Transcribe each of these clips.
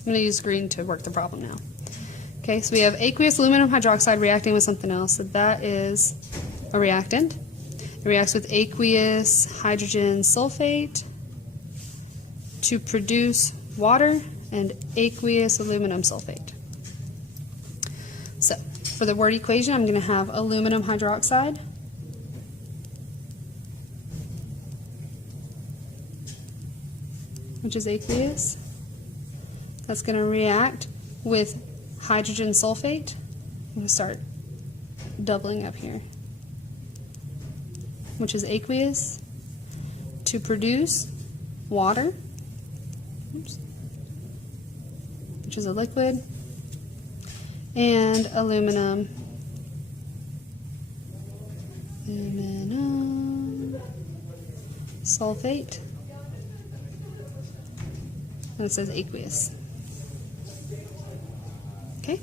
I'm going to use green to work the problem now. Okay, so we have aqueous aluminum hydroxide reacting with something else. So that is a reactant. It reacts with aqueous hydrogen sulfate to produce water and aqueous aluminum sulfate. So for the word equation, I'm going to have aluminum hydroxide which is aqueous. That's going to react with hydrogen sulfate. I'm going to start doubling up here, which is aqueous, to produce water, which is a liquid, and aluminum sulfate, and it says aqueous. Okay,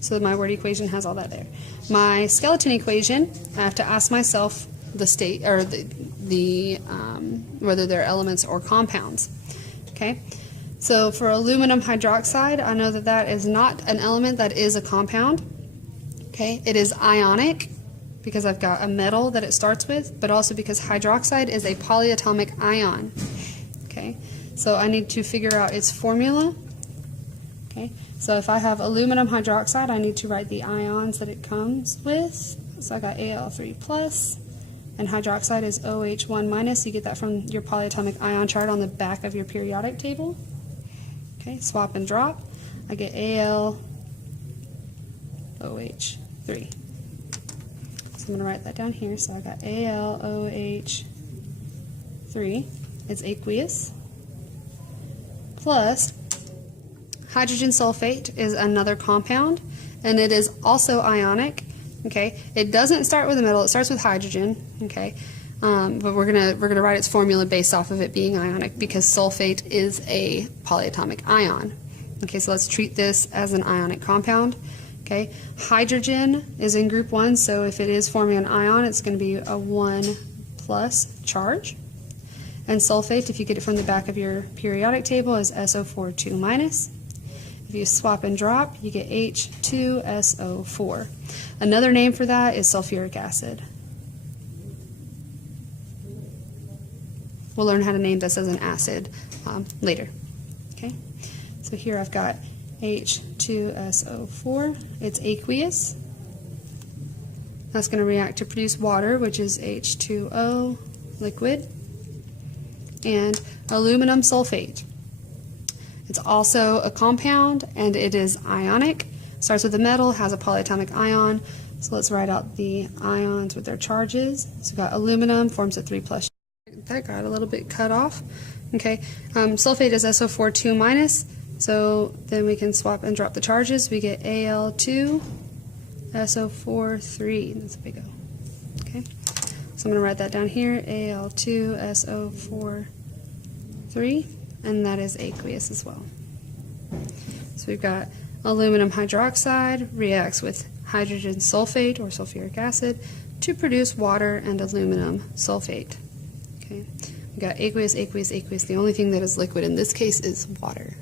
so my word equation has all that there. My skeleton equation, I have to ask myself the state, or whether they're elements or compounds. Okay, so for aluminum hydroxide, I know that that is not an element, that is a compound. Okay, it is ionic because I've got a metal that it starts with, but also because hydroxide is a polyatomic ion. Okay, so I need to figure out its formula. Okay, so if I have aluminum hydroxide, I need to write the ions that it comes with. So I got Al3 plus, and hydroxide is OH1 minus. You get that from your polyatomic ion chart on the back of your periodic table. Okay, swap and drop. I get AlOH3. So I'm going to write that down here. So I got AlOH3. It's aqueous. Plus hydrogen sulfate is another compound, and it is also ionic. Okay, it doesn't start with a metal; it starts with hydrogen. Okay, but we're gonna write its formula based off of it being ionic because sulfate is a polyatomic ion. Okay, so let's treat this as an ionic compound. Okay, hydrogen is in group 1, so if it is forming an ion, it's going to be a 1 plus charge. And sulfate, if you get it from the back of your periodic table, is SO4 2 minus. If you swap and drop, you get H2SO4. Another name for that is sulfuric acid. We'll learn how to name this as an acid later. Okay, so here I've got H2SO4. It's aqueous. That's going to react to produce water, which is H2O, liquid, and aluminum sulfate. It's also a compound, and it is ionic. Starts with a metal, has a polyatomic ion. So let's write out the ions with their charges. So we've got aluminum, forms a 3 plus. That got a little bit cut off. Okay, sulfate is SO4 2 minus. So then we can swap and drop the charges. We get Al2 SO4 3. That's a big O. Okay, so I'm going to write that down here. Al2 SO4 3. And that is aqueous as well. So we've got aluminum hydroxide reacts with hydrogen sulfate or sulfuric acid to produce water and aluminum sulfate. Okay, we got aqueous, aqueous, aqueous. The only thing that is liquid in this case is water.